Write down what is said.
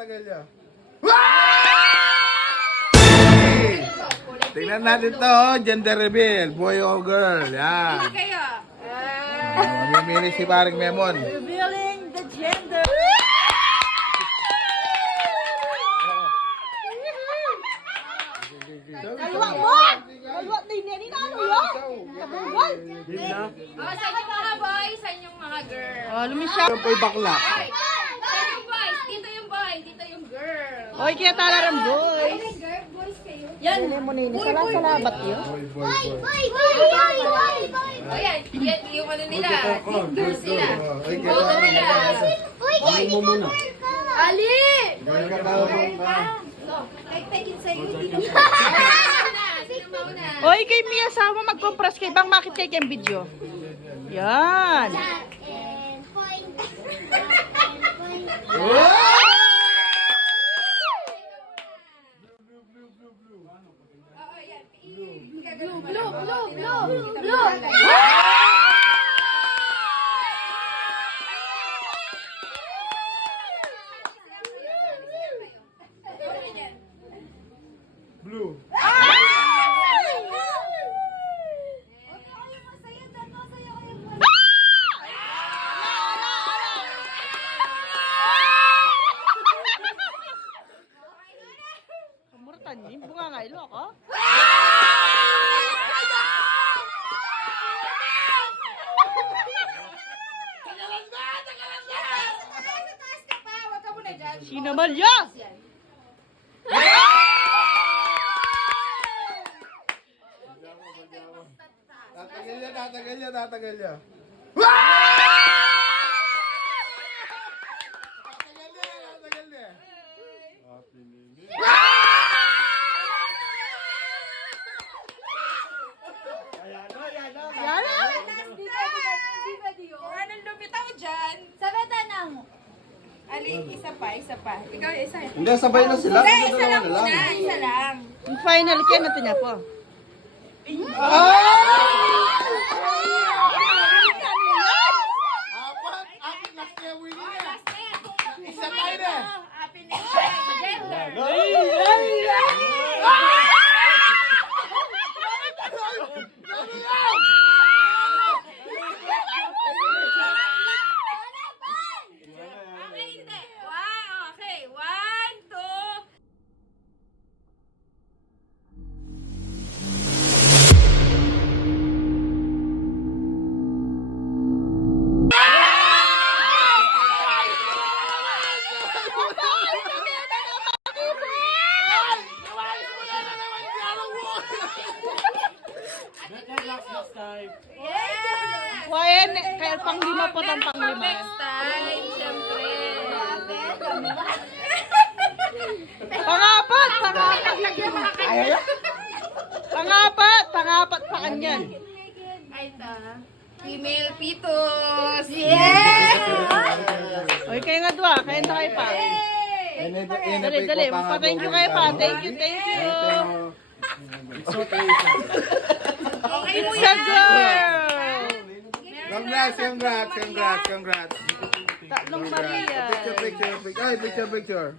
Tagal niya. Tingnan natin to, gender reveal, boy or girl. Yan. Hindi kayo. Mamimili si Paring Memon. Revealing the gender. Kalwak mo! Kalwak din yan. Ano yun? Kabungan? Oh, sa inyong mga boys, sa inyong mga girl. Oh, lumisya. Yung po'y bakla. Boy, sa inyong boys, dito yung boy, dito yung girl. Oy, kaya talaram boy. Ay, girl, boys kayo. Yan. Mo nini. Sala-salabat yun. Boy. O yan, yung ano nila, girls nila. Ay, Yung photo nila. mo muna. Ali! Gawin ka tao ka. Kahit pegin sa'yo, hindi na. Sino mauna? Oy, kay Mia sama mag-compress kay Bang makit kay kem video. Yan. Oo, yan. Blue. Blue. Kamurtan niyo, bunga nga ilo ako. Sino ba niya? Tatagal niya. Tatagal niya. Yan. Anong lumitaw dyan? Sabi tanong. Ali, isa pa. Ikaw, isa. Hindi, sabay na sila. Hindi, isa lang muna. Isa lang. Yung final kaya natin niya po. Apat! Apat na kaya winning niya. Last na yan. Isa tayo na. Happy New Year. Gender. Okay, hindi. Wow, okay. 1, 2. Yes! Wayan, kaya pang-lima po ang pang-lima. Next time, syempre. Pangapat pa kanyan. Ay, female fetus. Yeah! Oy, kayo nga dua, kayo na kayo pa. Dali, magpa-thank you kayo pa. Thank you. Okay mo It's a girl! Congrats. Tatlong Maria. Picture. Ay, picture.